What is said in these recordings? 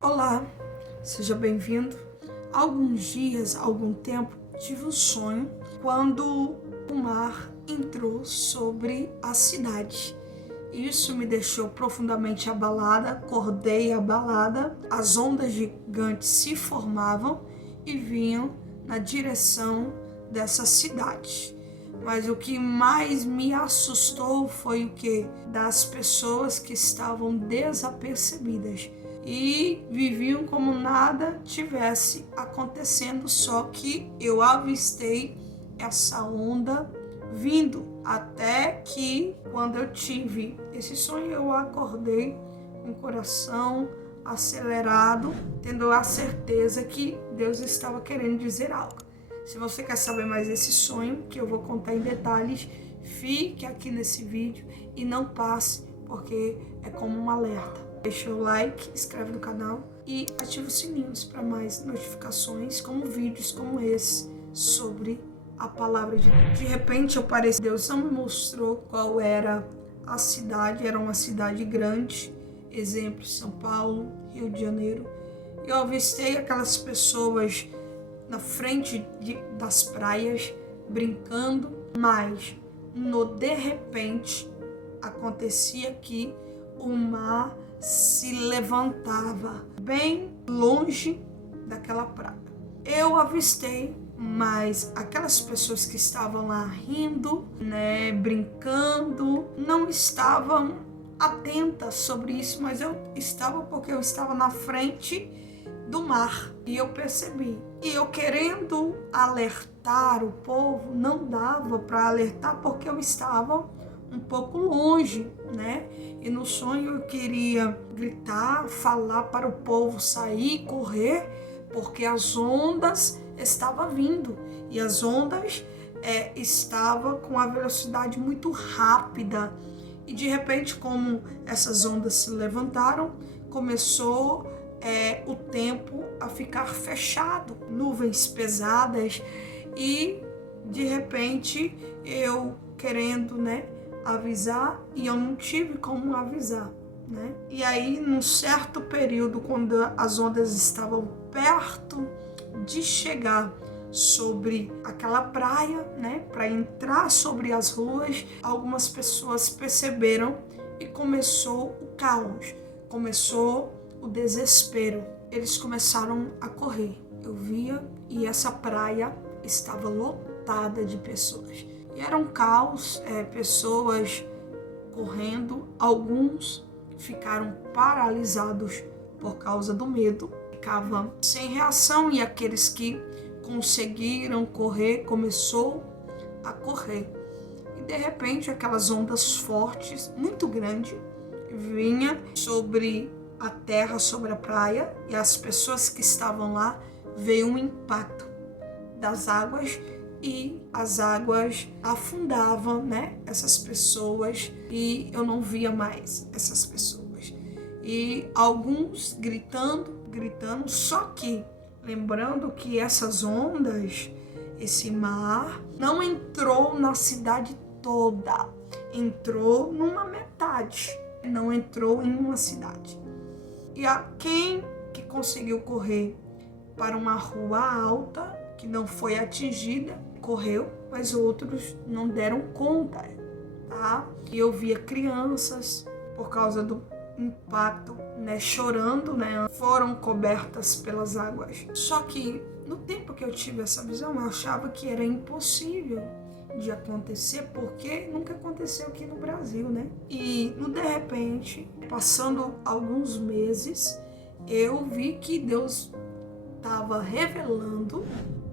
Olá, seja bem-vindo. Há alguns dias, há algum tempo, tive um sonho quando o mar entrou sobre a cidade. Isso me deixou profundamente abalada, acordei abalada, as ondas gigantes se formavam e vinham na direção dessa cidade. Mas o que mais me assustou foi o que? Das pessoas que estavam desapercebidas e viviam como nada tivesse acontecendo, só que eu avistei essa onda vindo, até que quando eu tive esse sonho eu acordei com o coração acelerado, tendo a certeza que Deus estava querendo dizer algo. Se você quer saber mais desse sonho, que eu vou contar em detalhes, fique aqui nesse vídeo e não passe, porque é como um alerta. Deixa o like, inscreve no canal e ativa os sininhos para mais notificações, como vídeos como esse, sobre a palavra de Deus. De repente eu pareci, Deus não me mostrou qual era a cidade, era uma cidade grande, exemplo, São Paulo, Rio de Janeiro. Eu avistei aquelas pessoas na frente das praias, brincando, mas de repente acontecia que o mar se levantava bem longe daquela praia. Eu avistei, mas aquelas pessoas que estavam lá rindo, brincando, não estavam atentas sobre isso, mas eu estava, porque eu estava na frente do mar e eu percebi. E eu querendo alertar o povo, não dava para alertar porque eu estava um pouco longe, E no sonho eu queria gritar, falar para o povo sair, correr, porque as ondas estavam vindo e as ondas estavam com a velocidade muito rápida. E de repente, como essas ondas se levantaram, começou o tempo a ficar fechado, nuvens pesadas, e de repente eu querendo avisar e eu não tive como avisar, E aí, num certo período, quando as ondas estavam perto de chegar sobre aquela praia, para entrar sobre as ruas, algumas pessoas perceberam e começou o caos, começou o desespero. Eles começaram a correr. Eu via e essa praia estava lotada de pessoas. E era um caos, pessoas correndo. Alguns ficaram paralisados por causa do medo, ficavam sem reação, e aqueles que conseguiram correr começou a correr. E de repente aquelas ondas fortes, muito grandes, vinha sobre a terra, sobre a praia, e as pessoas que estavam lá, veio um impacto das águas e as águas afundavam, essas pessoas, e eu não via mais essas pessoas. E alguns gritando, só que lembrando que essas ondas, esse mar, não entrou na cidade toda, entrou numa metade, não entrou em uma cidade. E quem que conseguiu correr para uma rua alta, que não foi atingida, correu, mas outros não deram conta, E eu via crianças, por causa do impacto, chorando, foram cobertas pelas águas. Só que no tempo que eu tive essa visão, eu achava que era impossível de acontecer, porque nunca aconteceu aqui no Brasil, E de repente, passando alguns meses, eu vi que Deus estava revelando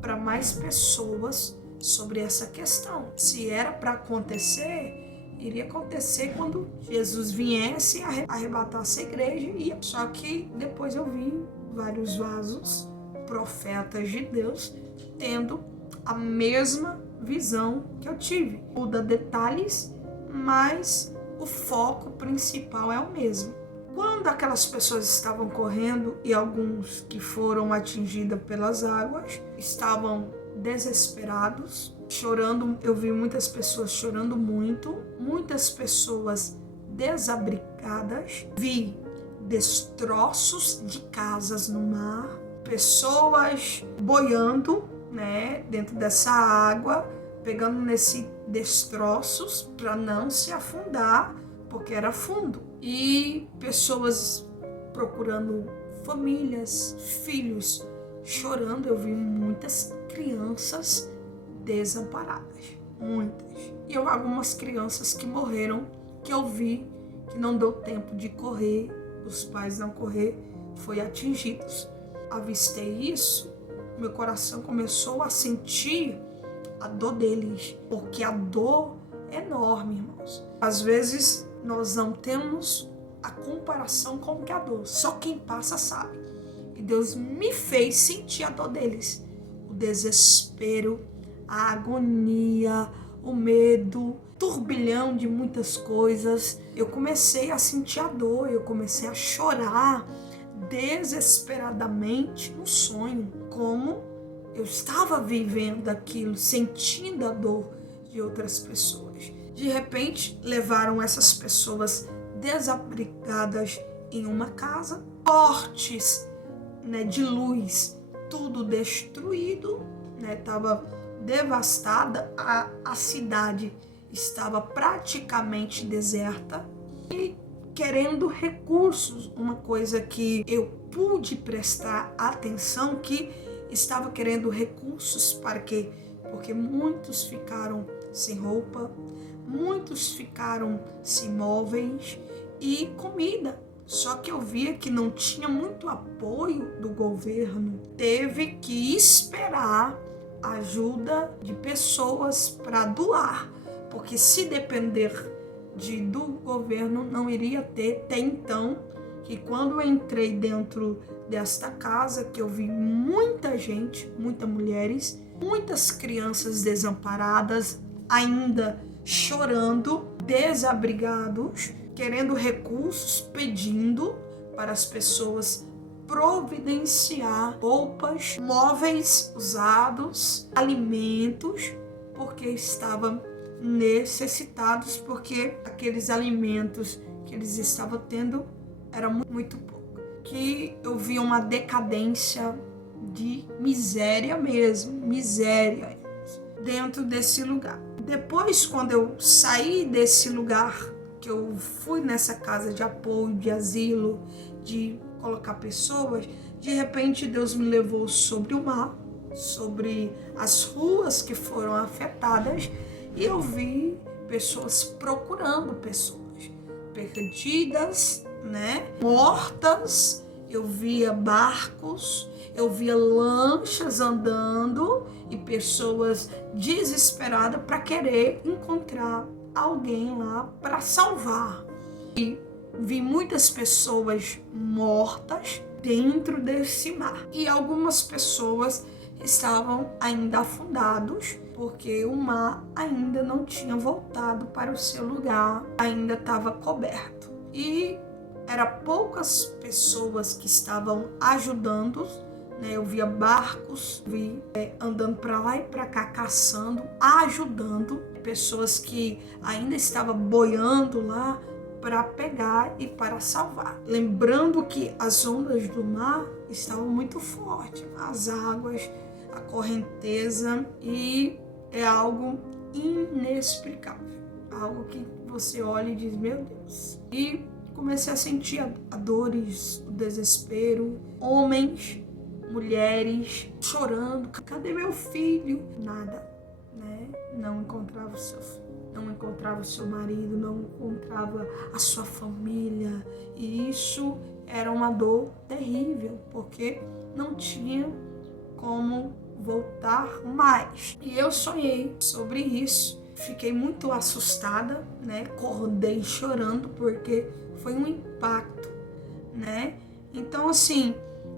para mais pessoas sobre essa questão. Se era para acontecer, iria acontecer quando Jesus viesse arrebatasse a igreja. Só que depois eu vi vários vasos, profetas de Deus, tendo a mesma visão que eu tive. Muda detalhes, mas o foco principal é o mesmo. Quando aquelas pessoas estavam correndo, e alguns que foram atingidos pelas águas estavam desesperados, chorando, eu vi muitas pessoas chorando muito, muitas pessoas desabrigadas, vi destroços de casas no mar, pessoas boiando, né, dentro dessa água, pegando nesses destroços para não se afundar, porque era fundo. E pessoas procurando famílias, filhos chorando. Eu vi muitas crianças desamparadas, muitas. E algumas crianças que morreram, que eu vi que não deu tempo de correr, os pais não correr, foi atingidos. Avistei isso, meu coração começou a sentir a dor deles, porque a dor é enorme, irmãos. Às vezes nós não temos a comparação com que a dor, só quem passa sabe. E Deus me fez sentir a dor deles, o desespero, a agonia, o medo, turbilhão de muitas coisas. Eu comecei a sentir a dor, eu comecei a chorar desesperadamente no sonho, como eu estava vivendo aquilo, sentindo a dor de outras pessoas. De repente, levaram essas pessoas desabrigadas em uma casa, portes, né, de luz, tudo destruído, né, estava devastada, a cidade estava praticamente deserta e querendo recursos, uma coisa que eu pude prestar atenção, que estava querendo recursos para quê? Porque muitos ficaram sem roupa, muitos ficaram sem móveis e comida. Só que eu via que não tinha muito apoio do governo. Teve que esperar a ajuda de pessoas para doar, porque se depender do governo não iria ter. Até então, que quando eu entrei dentro desta casa, que eu vi muita gente, muitas mulheres, muitas crianças desamparadas, ainda chorando, desabrigados, querendo recursos, pedindo para as pessoas providenciar roupas, móveis usados, alimentos, porque estavam necessitados, porque aqueles alimentos que eles estavam tendo eram muito pouco. Que eu vi uma decadência de miséria mesmo, miséria dentro desse lugar. Depois, quando eu saí desse lugar, que eu fui nessa casa de apoio, de asilo, de colocar pessoas, de repente Deus me levou sobre o mar, sobre as ruas que foram afetadas, e eu vi pessoas procurando pessoas perdidas, né, mortas. Eu via barcos, eu via lanchas andando e pessoas desesperadas para querer encontrar alguém lá para salvar. E vi muitas pessoas mortas dentro desse mar. E algumas pessoas estavam ainda afundados, porque o mar ainda não tinha voltado para o seu lugar, ainda estava coberto. E eram poucas pessoas que estavam ajudando, né? Eu via barcos, andando para lá e para cá, caçando, ajudando pessoas que ainda estavam boiando lá para pegar e para salvar. Lembrando que as ondas do mar estavam muito fortes, as águas, a correnteza, e é algo inexplicável. Algo que você olha e diz, meu Deus. E comecei a sentir a dores, o desespero, homens, mulheres chorando. Cadê meu filho? Nada, né? Não encontrava o seu filho, não encontrava o seu marido, não encontrava a sua família. E isso era uma dor terrível, porque não tinha como voltar mais. E eu sonhei sobre isso. Fiquei muito assustada, né? Acordei chorando, porque foi um impacto, né? Então, assim,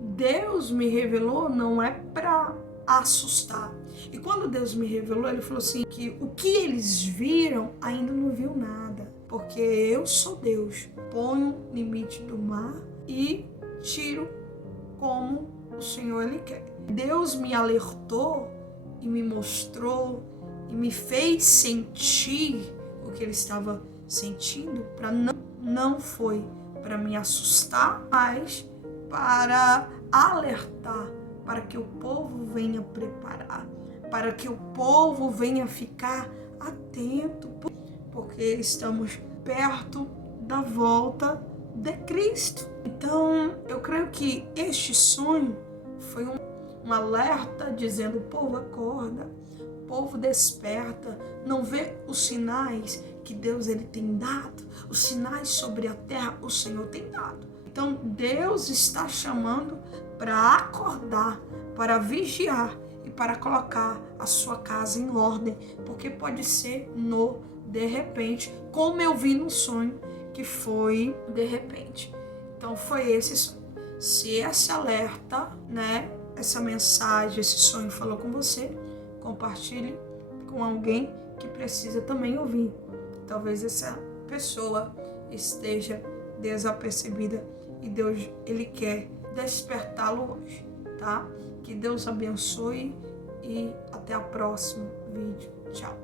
Deus me revelou não é para assustar. E quando Deus me revelou, Ele falou assim, que o que eles viram ainda não viu nada. Porque eu sou Deus. Ponho o limite do mar e tiro como o Senhor Ele quer. Deus me alertou e me mostrou e me fez sentir o que Ele estava sentindo, para não foi para me assustar, mas para alertar, para que o povo venha preparar, para que o povo venha ficar atento, porque estamos perto da volta de Cristo. Então, eu creio que este sonho foi um alerta dizendo: povo, acorda, povo, desperta, não vê os sinais que Deus ele tem dado, os sinais sobre a terra o Senhor tem dado. Então, Deus está chamando para acordar, para vigiar e para colocar a sua casa em ordem, porque pode ser no de repente, como eu vi no sonho, que foi de repente. Então foi esse sonho. Se esse alerta, essa mensagem, esse sonho falou com você, compartilhe com alguém que precisa também ouvir. Talvez essa pessoa esteja desapercebida e Deus, ele quer despertá-lo hoje, tá? Que Deus abençoe e até o próximo vídeo. Tchau.